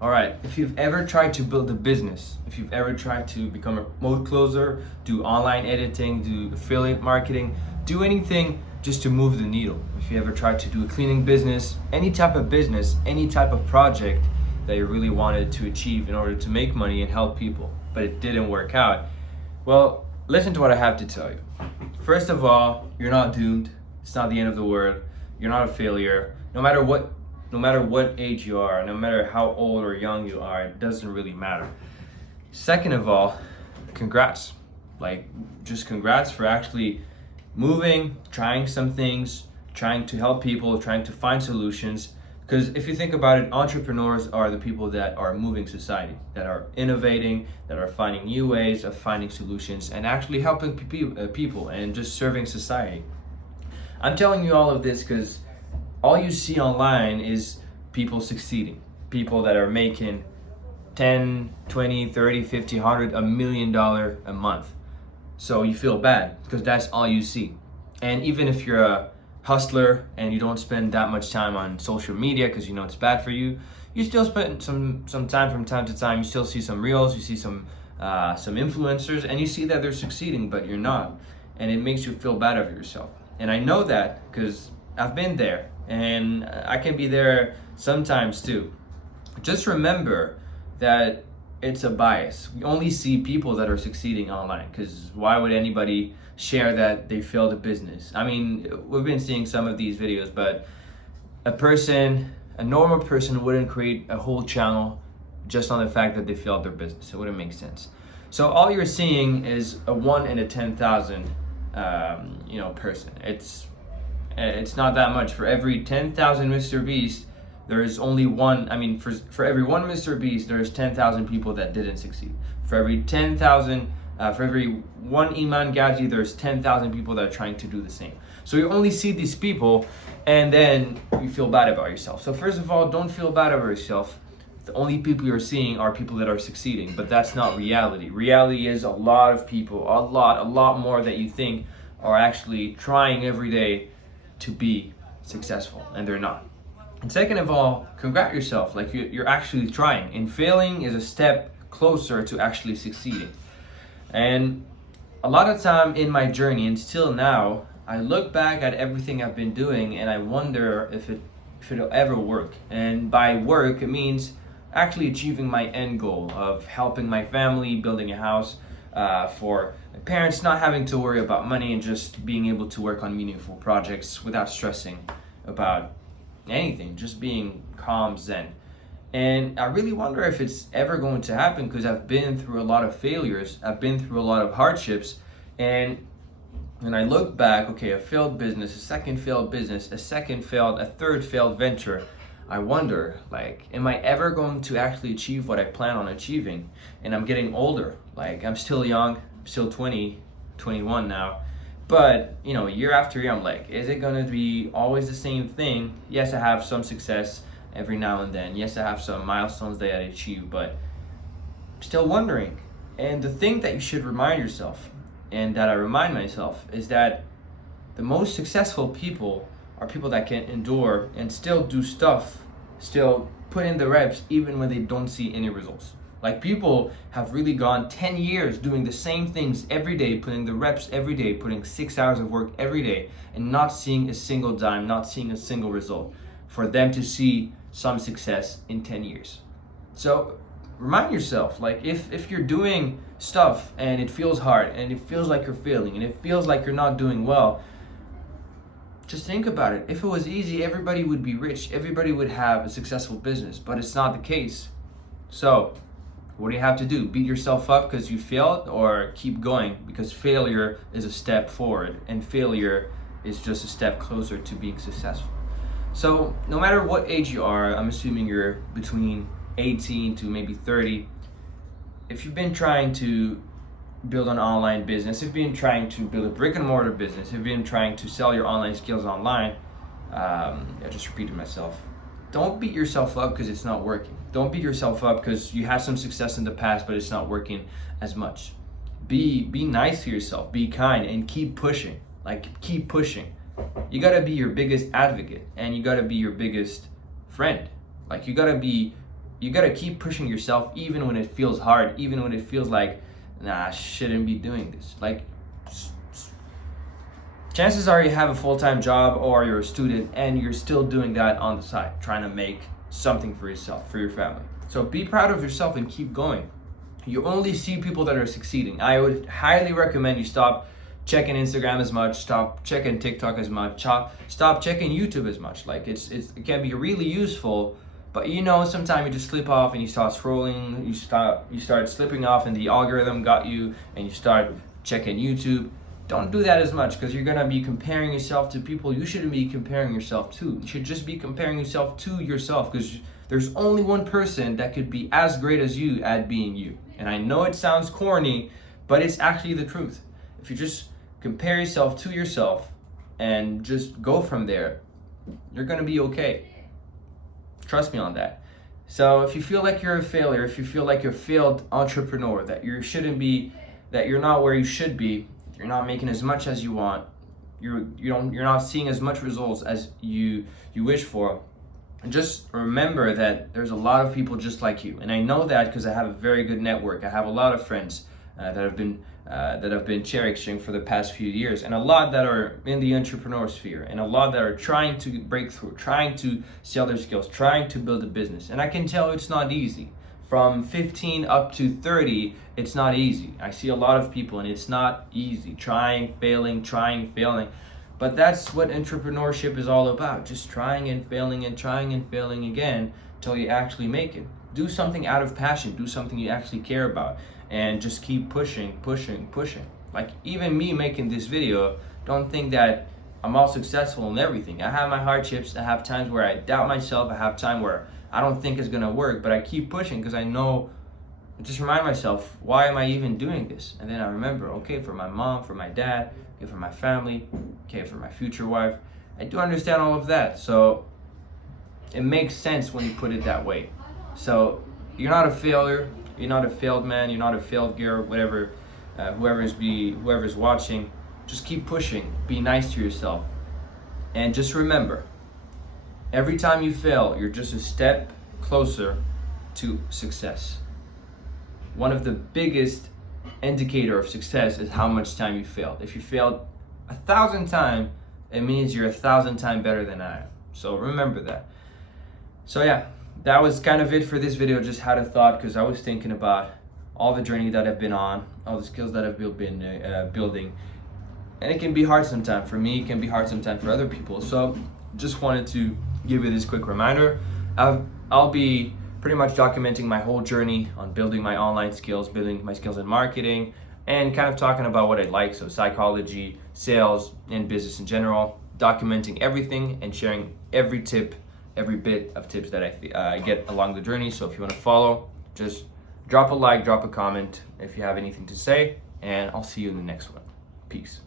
All right, if you've ever tried to build a business, if you've ever tried to become a remote closer, do online editing, do affiliate marketing, do anything just to move the needle. If you ever tried to do a cleaning business, any type of project that you really wanted to achieve in order to make money and help people, but it didn't work out, well, listen to what I have to tell you. First of all, you're not doomed. It's not the end of the world. You're not a failure. No matter what age you are, no matter how old or young you are, it doesn't really matter. Second of all, congrats. Like, just congrats for actually moving, trying some things, trying to help people, trying to find solutions. Because if you think about it, entrepreneurs are the people that are moving society, that are innovating, that are finding new ways of finding solutions and actually helping people and just serving society. I'm telling you all of this because all you see online is people succeeding, people that are making 10, 20, 30, 50, 100, $1 million a month. So you feel bad because that's all you see. And even if you're a hustler and you don't spend that much time on social media because you know it's bad for you, you still spend some time from time to time. You still see some reels, you see some influencers, and you see that they're succeeding, but you're not, and it makes you feel bad of yourself. And I know that because I've been there, and I can be there sometimes too. Just remember that it's a bias. We only see people that are succeeding online because why would anybody share that they failed a business? I mean, we've been seeing some of these videos, but a normal person wouldn't create a whole channel just on the fact that they failed their business. It wouldn't make sense. So all you're seeing is a 1 in a 10,000 person. It's not that much. For every 10,000 Mr. Beast, there is only one. I mean, for every one Mr. Beast, there's 10,000 people that didn't succeed. For every one Iman Gadzhi, there's 10,000 people that are trying to do the same. So you only see these people, and then you feel bad about yourself. So first of all, don't feel bad about yourself. The only people you're seeing are people that are succeeding, but that's not reality. Reality is a lot of people, a lot more that you think are actually trying every day to be successful, and they're not. And second of all, congrat yourself. Like, you're actually trying, and failing is a step closer to actually succeeding. And a lot of time in my journey, and still now, I look back at everything I've been doing and I wonder if it'll ever work. And by work, it means actually achieving my end goal of helping my family, building a house for my parents, not having to worry about money, and just being able to work on meaningful projects without stressing about anything, just being calm, zen. And I really wonder if it's ever going to happen because I've been through a lot of failures, I've been through a lot of hardships, and when I look back, okay, a failed business, a second failed business, a third failed venture, I wonder, like, am I ever going to actually achieve what I plan on achieving? And I'm getting older. Like, I'm still young, I'm still 20, 21 now. But, year after year, I'm like, is it going to be always the same thing? Yes, I have some success every now and then. Yes, I have some milestones that I achieve, but I'm still wondering. And the thing that you should remind yourself, and that I remind myself, is that the most successful people are people that can endure and still do stuff, still put in the reps even when they don't see any results. Like, people have really gone 10 years doing the same things every day, putting the reps every day, putting 6 hours of work every day, and not seeing a single dime, not seeing a single result, for them to see some success in 10 years. So remind yourself, like, if you're doing stuff and it feels hard and it feels like you're failing and it feels like you're not doing well, just think about it. If it was easy, everybody would be rich, everybody would have a successful business, but it's not the case. So what do you have to do? Beat yourself up because you failed, or keep going? Because failure is a step forward, and failure is just a step closer to being successful. So no matter what age you are, I'm assuming you're between 18 to maybe 30. If you've been trying to build an online business, if you've been trying to build a brick and mortar business, if you've been trying to sell your online skills online, I just repeated myself. Don't beat yourself up because it's not working. Don't beat yourself up because you had some success in the past, but it's not working as much. Be nice to yourself, be kind, and keep pushing. Like, keep pushing. You gotta be your biggest advocate, and you gotta be your biggest friend. Like, you gotta be you gotta keep pushing yourself even when it feels hard, even when it feels like, nah, I shouldn't be doing this. Like, chances are you have a full-time job or you're a student and you're still doing that on the side, trying to make something for yourself, for your family. So be proud of yourself and keep going. You only see people that are succeeding. I would highly recommend you stop checking Instagram as much, stop checking TikTok as much, stop checking YouTube as much. Like it can be really useful, but sometimes you just slip off and you start scrolling, you start slipping off and the algorithm got you and you start checking YouTube. Don't do that as much because you're gonna be comparing yourself to people you shouldn't be comparing yourself to. You should just be comparing yourself to yourself because there's only one person that could be as great as you at being you. And I know it sounds corny, but it's actually the truth. If you just compare yourself to yourself and just go from there, you're gonna be okay. Trust me on that. So if you feel like you're a failure, if you feel like you're a failed entrepreneur, that you're not where you should be, you're not making as much as you want, you're not seeing as much results as you wish for, and just remember that there's a lot of people just like you. And I know that because I have a very good network. I have a lot of friends that have been chair exchanging for the past few years, and a lot that are in the entrepreneur sphere, and a lot that are trying to break through, trying to sell their skills, trying to build a business. And I can tell it's not easy. From 15 up to 30, it's not easy. I see a lot of people and it's not easy. Trying, failing. But that's what entrepreneurship is all about. Just trying and failing again until you actually make it. Do something out of passion. Do something you actually care about. And just keep pushing. Like even me making this video, don't think that I'm all successful in everything. I have my hardships. I have times where I doubt myself. I have time where I don't think it's gonna work, but I keep pushing because I know, just remind myself, why am I even doing this? And then I remember, okay, for my mom, for my dad, okay, for my family, okay, for my future wife. I do understand all of that. So it makes sense when you put it that way. So you're not a failure, you're not a failed man, you're not a failed girl, whatever, whoever's watching, just keep pushing, be nice to yourself. And just remember, every time you fail, you're just a step closer to success. One of the biggest indicator of success is how much time you failed. If you failed 1,000 times, it means you're 1,000 times better than I am. So remember that. So yeah, that was kind of it for this video. Just had a thought because I was thinking about all the journey that I've been on, all the skills that I've been building. And it can be hard sometimes. For me, it can be hard sometimes for other people. So just wanted to give you this quick reminder. I'll be pretty much documenting my whole journey on building my online skills, building my skills in marketing, and kind of talking about what I like, so psychology, sales, and business in general, documenting everything and sharing every tip, every bit of tips that I get along the journey. So if you want to follow, just drop a like, drop a comment if you have anything to say, and I'll see you in the next one. Peace.